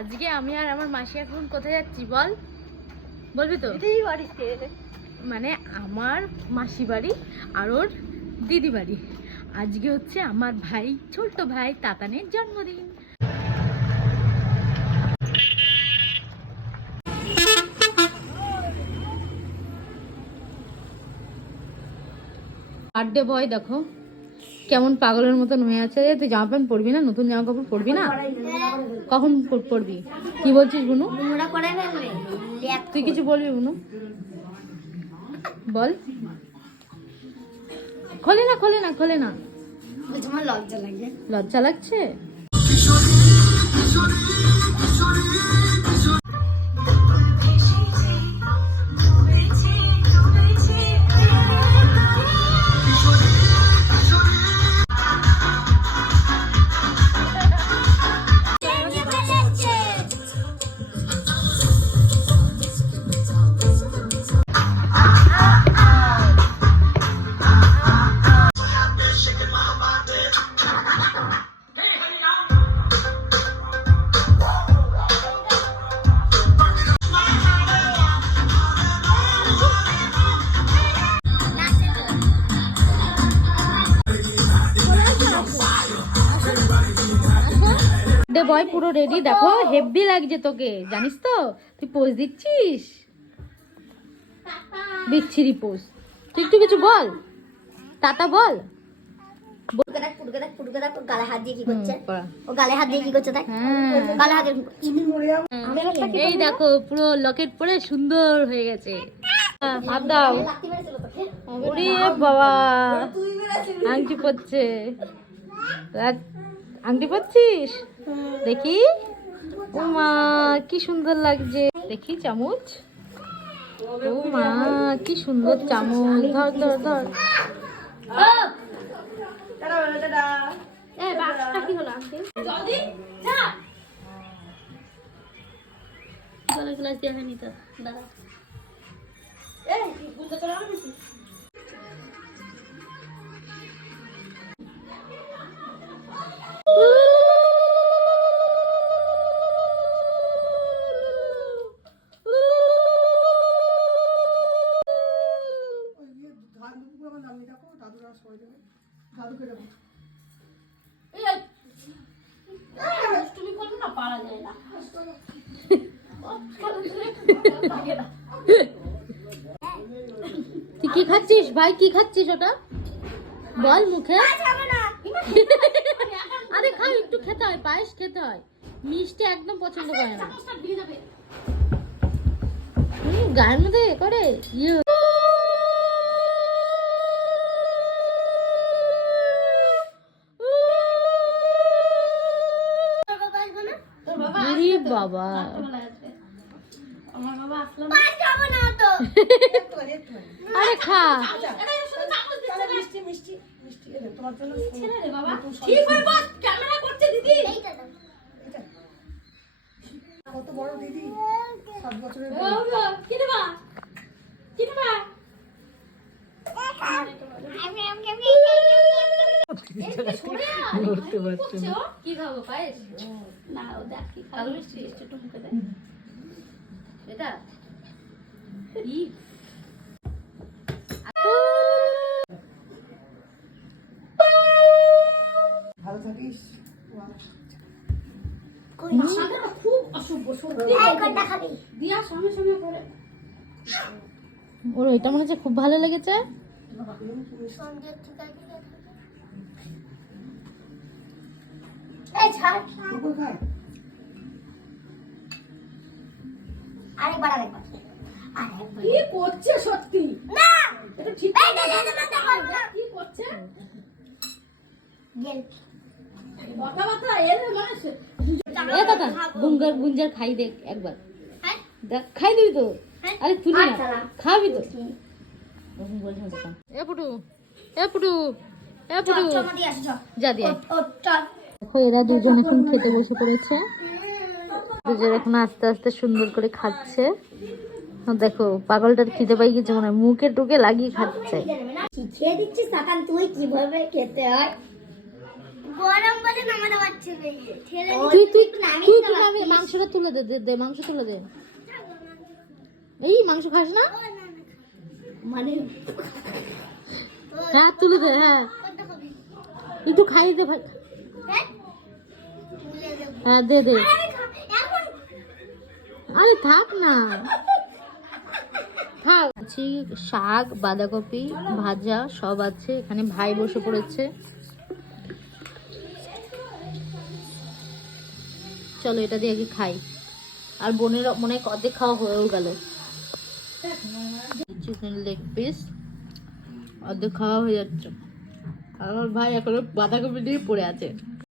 আজকে আমি আর আমার মাসি এখন কোথায় যাচ্ছি বল, বলবি তো? মানে আমার মাসি বাড়ি আর ওর দিদি বাড়ি। আজকে হচ্ছে আমার ভাই, ছোট্ট ভাই তাতানের জন্মদিন। বার্থডে বয় দেখো কেমন পাগলের মতন হয়ে আছে। তুই জামা প্যান্ট পরবি না? নতুন জামা কাপড় পরবি না? কখন পরবি? কি বলছিস বুনু? তুই কিছু বলবি বুনু? বল। খোলে না খোলে না খোলে না। লজ্জা লাগছে। বয় পুরো রেডি, দেখো হেভি লাগছে তোকে, জানিস তো? তুই পোজ দিচ্ছিস, বিচ্ছিরি পোজ। তুই একটু কিছু বল, টাটা বল। এই দেখো পুরো লকেট পরে সুন্দর হয়ে গেছে। হাত দাও। ওরে বাবা, আংটি পরছে। আংটি পরছিস? দেখি। ও মা কি সুন্দর লাগছে। দেখি চামচ। ও মা কি সুন্দর চামচ। ধর ধর ধর। তুই কি খাচ্ছিস ভাই? কি খাচ্ছিস ওটা? বল মুখে। আরে খাও, একটু খেতে হয়, পায়েস খেতে হয়। মিষ্টি একদম পছন্দ করে না। গায়ের মধ্যে করে ইয়ে। বাবা আরে খা। কত বড় দিদি, 7 বছরের। কি খাবো? পায়েস না, ও দেখ কি খাবো। মিষ্টি একটু মুখে দে। এটা কি? ভালো থাকিস। খুব অশুভ সত্যি। ওর ওইটা মনে হচ্ছে খুব ভালো লেগেছে। কি করছে সত্যি? না এটা ঠিক কি করছে? গুঞ্জার খাই দেখ একবার, দেখ খাই দিবি তো? আরে তুলি না, খাবি তো? যা দিয়ে এরা দুজন এখন খেতে বসে পড়েছে। দুজন এখন আস্তে আস্তে সুন্দর করে খাচ্ছে। দেখো পাগলটার খিদে পাই গেছে মনে হয়, মুখে টুকে লাগিয়ে খাচ্ছে। শিখিয়ে দিচ্ছিস তুই কিভাবে খেতে হয়। গরম বলে নামাতে পারছে না ঠেলে তুই নামে মাংসটা তুলে দে দে মাংস তুলে দে। এই মাংস খাস না? মানে হ্যাঁ তুলে দে। হ্যাঁ কত খাবি একটু খাই দে ভাই। হ্যাঁ তুলে দেব হ্যাঁ দে দে। এখন আরে থাক না, থাক। আছে শাক, বাঁধাকপি ভাজা সব আছে। এখানে ভাই বসে পড়েছে। চলো এটা দিয়ে আগে খাই। আর বোনের মনে হয় অর্ধেক খাওয়া হয়েও গেল। চিকেন লেগ পিস অর্ধেক খাওয়া হয়ে যাচ্ছে। আর আমার ভাই এখনো বাঁধাকপি দিয়ে পড়ে আছে।